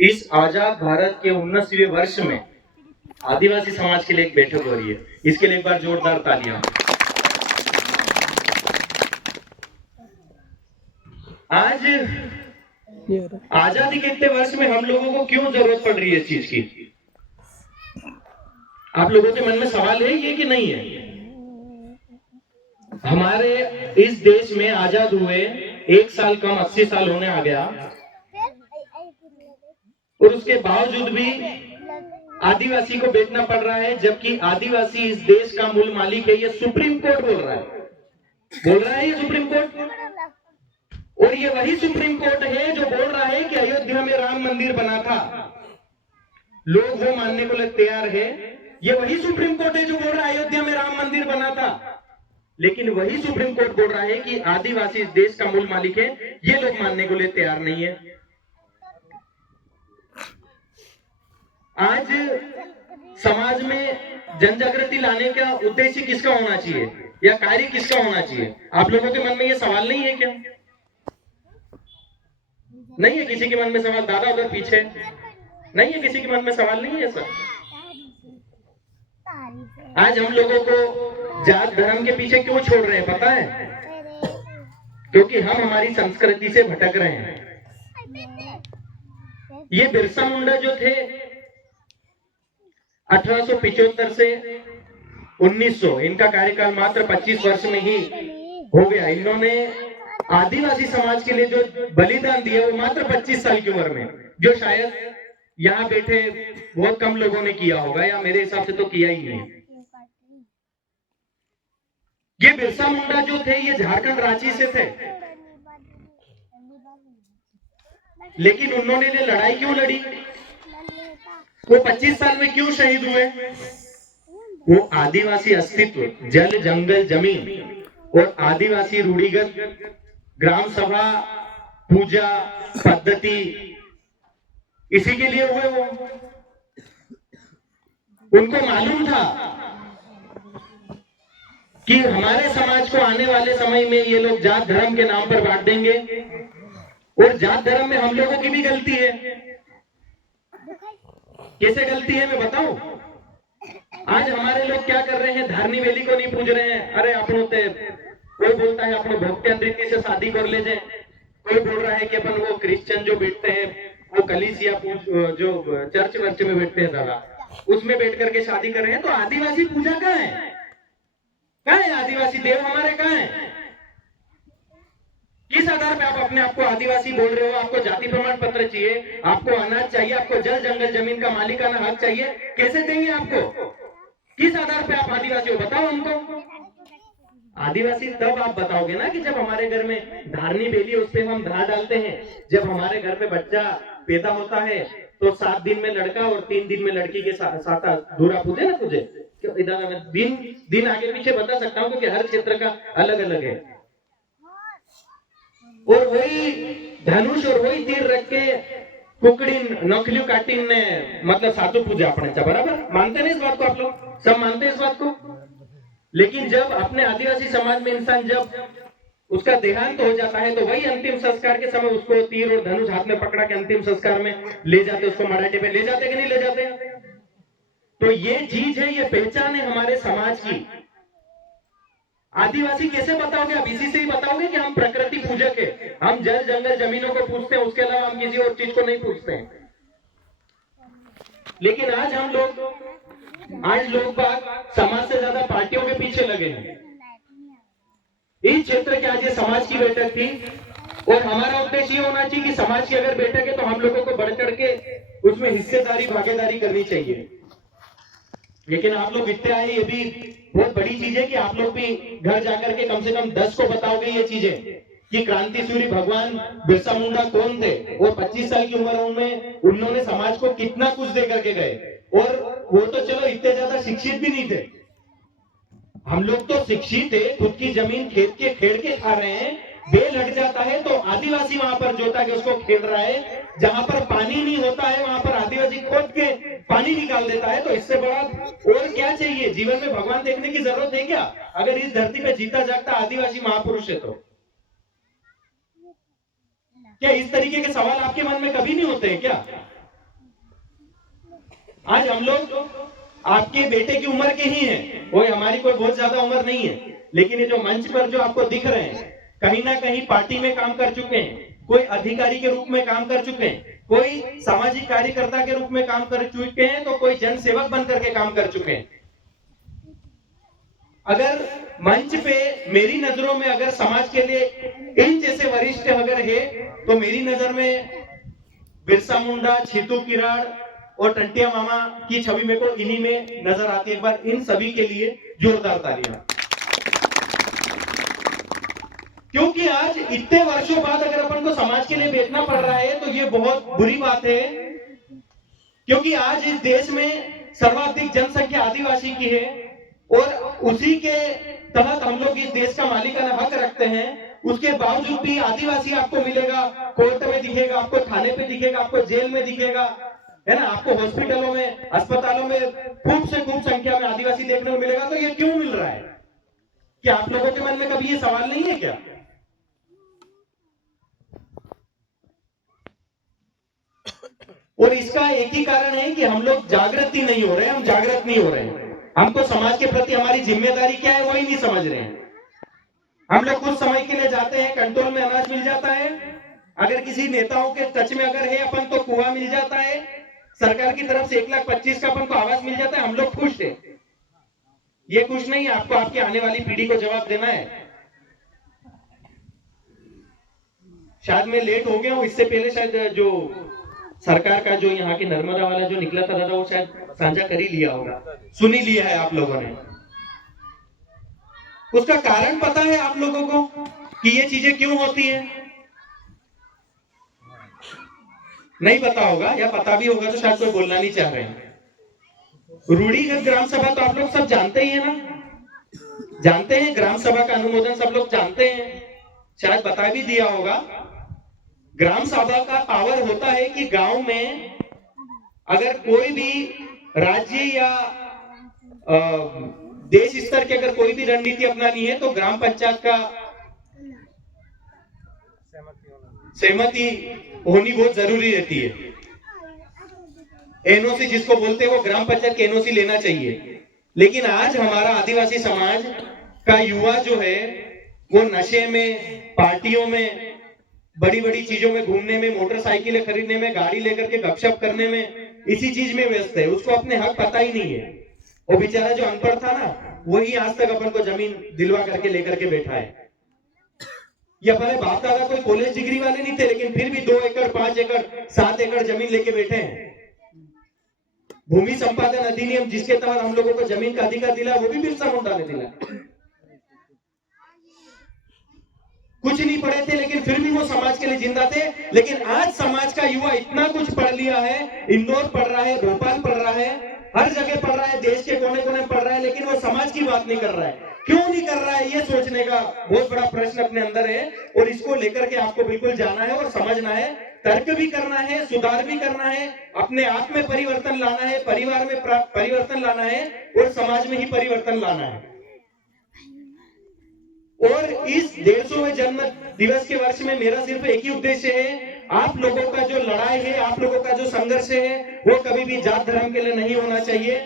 इस आजाद भारत के 19वें वर्ष में आदिवासी समाज के लिए एक बैठक हो रही है। इसके लिए एक बार जोरदार तालियां। आज आजादी के इतने वर्ष में हम लोगों को क्यों जरूरत पड़ रही है इस चीज की? आप लोगों के मन में सवाल है ये कि नहीं है? हमारे इस देश में आजाद हुए 1 साल कम 80 साल होने आ गया, और उसके बावजूद भी आदिवासी को बेचना पड़ रहा है, जबकि आदिवासी इस देश का मूल मालिक है। ये सुप्रीम कोर्ट बोल रहा है ये सुप्रीम कोर्ट। और ये वही सुप्रीम कोर्ट है जो बोल रहा है कि अयोध्या में राम मंदिर बना था। लोग वो मानने को तैयार है। ये वही सुप्रीम कोर्ट है जो बोल रहा है अयोध्या में राम मंदिर बना था, लेकिन वही सुप्रीम कोर्ट बोल रहा है कि आदिवासी इस देश का मूल मालिक है। ये लोग मानने को लिए तैयार नहीं है। आज समाज में जन जागृति लाने का उद्देश्य किसका होना चाहिए या कार्य किसका होना चाहिए? आप लोगों के मन में ये सवाल नहीं है क्या? नहीं है किसी के मन में सवाल? दादा उधर पीछे नहीं है किसी के मन में सवाल? नहीं है सर। आज हम लोगों को जात धर्म के पीछे क्यों छोड़ रहे हैं पता है? क्योंकि हम हमारी संस्कृति से भटक रहे हैं। ये बिरसा मुंडा जो थे 1875 से 1900, इनका कार्यकाल मात्र 25 वर्ष में ही हो गया। इन्होंने आदिवासी समाज के लिए जो बलिदान दिया वो मात्र 25 साल की उम्र में, जो शायद यहाँ बैठे बहुत कम लोगों ने किया होगा, या मेरे हिसाब से तो किया ही नहीं। ये बिरसा मुंडा जो थे ये झारखंड रांची से थे, लेकिन उन्होंने ये लड़ाई क्यों लड़ी? वो 25 साल में क्यों शहीद हुए? वो आदिवासी अस्तित्व, जल जंगल जमीन और आदिवासी रूढ़िगत ग्राम सभा पूजा पद्धति, इसी के लिए हुए। वो उनको मालूम था कि हमारे समाज को आने वाले समय में ये लोग जात धर्म के नाम पर बांट देंगे, और जात धर्म में हम लोगों की भी गलती है। कैसे गलती है मैं बताऊं? आज हमारे लोग क्या कर रहे हैं? धारनी वेली को नहीं पूज रहे हैं। अरे अपनों ते कोई बोलता है अपनों भक्तियान रीति से शादी कर ले जाए, कोई बोल रहा है कि अपन वो क्रिश्चियन जो बैठते हैं वो कलीसिया जो चर्च वर्च में बैठते हैं दादा, उसमें बैठ करके शादी कर रहे हैं। तो आदिवासी पूजा कहाँ है? कहाँ है आदिवासी देव हमारे? कहाँ है? किस आधार पे आप अपने आप को आदिवासी बोल रहे हो? आपको जाति प्रमाण पत्र चाहिए, आपको अनाज चाहिए, आपको जल जंगल जमीन का मालिकाना हक चाहिए, कैसे देंगे आपको? किस आधार पे आप आदिवासी हो बताओ हमको। आदिवासी तब आप बताओगे ना कि जब हमारे घर में धारनी बेली उस पर हम धार डालते हैं। जब हमारे घर में बच्चा पैदा होता है तो 7 दिन में लड़का और 3 दिन में लड़की के साथ धूरा पूजे ना तुझे। इधर मैं दिन आगे पीछे बता सकता हूँ क्योंकि हर क्षेत्र का अलग अलग है। और वही धनुष और वही तीर रख के कुकड़ीन नौकलियों काटीन ने मतलब साधु पूजा अपने बराबर मानते नहीं इस बात को? आप लोग सब मानते हैं इस बात को? लेकिन जब अपने आदिवासी समाज में इंसान जब उसका देहांत हो जाता है तो वही अंतिम संस्कार के समय उसको तीर और धनुष हाथ में पकड़ा के अंतिम संस्कार में ले जाते, उसको मराठे पे ले जाते कि नहीं ले जाते? तो ये चीज है, ये पहचान है हमारे समाज की। आदिवासी कैसे बताओगे? अब इसी से ही बताओगे कि हम प्रकृति पूजक है, हम जल जंगल जमीनों को पूछते हैं, उसके अलावा हम किसी और चीज को नहीं पूछते हैं। लेकिन आज लोग बात समाज से ज्यादा पार्टियों के पीछे लगे हैं। इस क्षेत्र के आज ये समाज की बैठक थी और हमारा उद्देश्य ये होना चाहिए कि समाज की अगर बैठक है तो हम लोगों को बढ़ चढ़ के उसमें हिस्सेदारी भागीदारी करनी चाहिए। लेकिन आप लोग इतने आए, ये भी बहुत बड़ी चीज है कि आप लोग भी घर जाकर के कम से कम 10 को बताओगे ये चीजें कि क्रांति सूर्य भगवान बिरसा मुंडा कौन थे और 25 साल की उम्र में उन्होंने समाज को कितना कुछ दे करके गए। और वो तो चलो इतने ज्यादा शिक्षित भी नहीं थे, हम लोग तो शिक्षित है, खुद की जमीन खेत के खेड़ के खा रहे हैं। बेल हट जाता है तो आदिवासी वहां पर जोता के उसको खेल रहा है। जहां पर पानी नहीं होता है वहां पर आदिवासी खोद के पानी निकाल देता है। तो इससे बड़ा और क्या चाहिए? जीवन में भगवान देखने की जरूरत है क्या? अगर इस धरती पे जीता जागता आदिवासी महापुरुष है तो क्या इस तरीके के सवाल आपके मन में कभी नहीं होते हैं क्या? आज हम लोग आपके बेटे की उम्र के ही हैं, कोई हमारी कोई बहुत ज्यादा उम्र नहीं है, लेकिन ये जो मंच पर जो आपको दिख रहे हैं, कहीं ना कहीं पार्टी में काम कर चुके हैं, कोई अधिकारी के रूप में काम कर चुके हैं, कोई सामाजिक कार्यकर्ता के रूप में काम कर चुके हैं, तो कोई जन सेवक बन करके काम कर चुके हैं। अगर मंच पे मेरी नजरों में अगर समाज के लिए इन जैसे वरिष्ठ अगर है, तो मेरी नजर में बिरसा मुंडा, छीतू किराड़ और टंटिया मामा की छवि मेरे को इन्हीं में नजर आती है। एक बार इन सभी के लिए जोरदार तालियां। क्योंकि आज इतने वर्षों बाद अगर अपन को समाज के लिए बेचना पड़ रहा है, तो ये बहुत बुरी बात है। क्योंकि आज इस देश में सर्वाधिक जनसंख्या आदिवासी की है, और उसी के तहत हम लोग इस देश का मालिकाना हक रखते हैं। उसके बावजूद भी आदिवासी आपको मिलेगा, कोर्ट में दिखेगा, आपको थाने पे दिखेगा, आपको जेल में दिखेगा, है ना, आपको हॉस्पिटलों में, अस्पतालों में खूब से खूब संख्या में आदिवासी देखने को मिलेगा। तो ये क्यों मिल रहा है? क्या आप लोगों के मन में कभी ये सवाल नहीं है क्या? और इसका एक ही कारण है कि हम लोग जागृत ही नहीं हो रहे, हम जागृत नहीं हो रहे हैं। हमको समाज के प्रति हमारी जिम्मेदारी क्या है, वही नहीं समझ रहे हैं। हम लोग कुछ समय के लिए जाते हैं, कंट्रोल में अनाज मिल जाता है, अगर किसी नेताओं के टच में अगर है अपन तो कुआं मिल जाता है, सरकार की तरफ से 1,25,000 का अपन को आवास मिल जाता है, हम लोग खुश है। ये खुश नहीं, आपको आपकी आने वाली पीढ़ी को जवाब देना है। शायद मैं लेट हो गया हूं, इससे पहले शायद जो सरकार का जो यहाँ के नर्मदा वाला जो निकला था दादा, वो शायद साझा कर ही लिया होगा, सुन ही लिया है आप लोगों ने। उसका कारण पता है आप लोगों को कि ये चीजें क्यों होती है? नहीं पता होगा, या पता भी होगा तो शायद कोई बोलना नहीं चाह रहे हैं। रूढ़िगत ग्राम सभा तो आप लोग सब जानते ही है ना, जानते हैं। ग्राम सभा का अनुमोदन सब लोग जानते हैं, शायद बता भी दिया होगा। ग्राम सभा का पावर होता है कि गांव में अगर कोई भी राज्य या देश स्तर की अगर कोई भी रणनीति अपनानी है, तो ग्राम पंचायत का सहमति होनी बहुत जरूरी रहती है। एनओसी जिसको बोलते हैं, वो ग्राम पंचायत की एनओसी लेना चाहिए। लेकिन आज हमारा आदिवासी समाज का युवा जो है, वो नशे में, पार्टियों में, बड़ी बड़ी चीजों में घूमने में, मोटरसाइकिलें खरीदने में, गाड़ी लेकर के गपशप करने में, इसी चीज में व्यस्त है। उसको अपने हक पता ही नहीं है। वो बेचारा जो अनपढ़ था ना, वही आज तक अपन को जमीन दिलवा करके लेकर के बैठा है। ये हमारे बाप दादा कोई कॉलेज डिग्री वाले नहीं थे, लेकिन फिर भी 2 एकड़, 5 एकड़, 7 एकड़ जमीन लेके बैठे हैं। भूमि संपादन अधिनियम जिसके तहत हम लोगों को जमीन का अधिकार दिला, वो भी बिरसा मुंडा ने दिला। कुछ नहीं पढ़े थे, लेकिन फिर भी वो समाज के लिए जिंदा थे। लेकिन आज समाज का युवा इतना कुछ पढ़ लिया है, इंदौर पढ़ रहा है, भोपाल पढ़ रहा है, हर जगह पढ़ रहा है, देश के कोने कोने पढ़ रहा है, लेकिन वो समाज की बात नहीं कर रहा है। क्यों नहीं कर रहा है, ये सोचने का बहुत बड़ा प्रश्न अपने अंदर है। और इसको लेकर के आपको बिल्कुल जाना है और समझना है, तर्क भी करना है, सुधार भी करना है, अपने आप में परिवर्तन लाना है, परिवार में परिवर्तन लाना है, और समाज में ही परिवर्तन लाना है। और इस 150वें जन्म दिवस के वर्ष में मेरा सिर्फ एक ही उद्देश्य है, आप लोगों का जो लड़ाई है, आप लोगों का जो संघर्ष है, वो कभी भी जात धर्म के लिए नहीं होना चाहिए।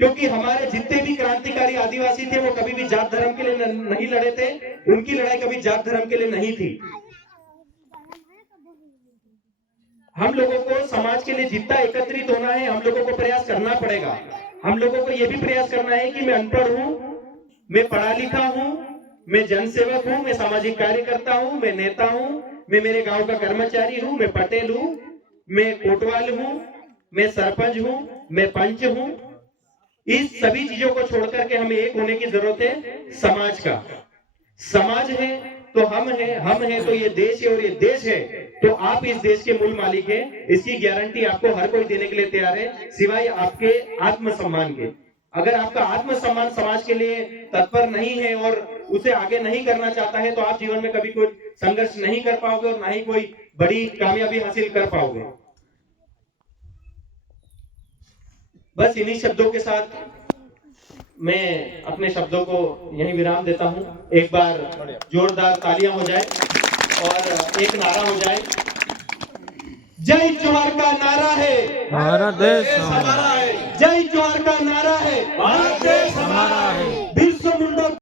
क्योंकि हमारे जितने भी क्रांतिकारी आदिवासी थे, वो कभी भी जात धर्म के लिए नहीं लड़े थे। उनकी लड़ाई कभी जात धर्म के लिए नहीं थी। हम लोगों को समाज के लिए जितना एकत्रित होना है, हम लोगों को प्रयास करना पड़ेगा। हम लोगों को यह भी प्रयास करना है कि मैं अनपढ़ हूं, मैं पढ़ा लिखा हूं, मैं जनसेवक हूं, मैं सामाजिक कार्यकर्ता हूं, मैं नेता हूं, मैं मेरे गांव का कर्मचारी हूं, मैं पटेल हूं, मैं कोटवाल हूं, मैं सरपंच हूं, मैं पंच हूं। इस सभी चीजों को छोड़कर के हमें एक होने की जरूरत है, समाज का। समाज है तो हम हैं तो ये देश है, और ये देश है तो आप इस देश के मूल मालिक हैं। इसकी गारंटी आपको हर कोई देने के लिए तैयार है, सिवाय आपके आत्मसम्मान के। अगर आपका आत्मसम्मान समाज के लिए तत्पर नहीं है और उसे आगे नहीं करना चाहता है, तो आप जीवन में कभी कोई संघर्ष नहीं कर पाओगे और ना ही कोई बड़ी कामयाबी हासिल कर पाओगे। बस इन्हीं शब्दों के साथ मैं अपने शब्दों को यहीं विराम देता हूं। एक बार जोरदार तालियां हो जाए और एक नारा हो जाए, जय जोहार का नारा है, हमारा देश हमारा है, जय जोहार का नारा है, भारत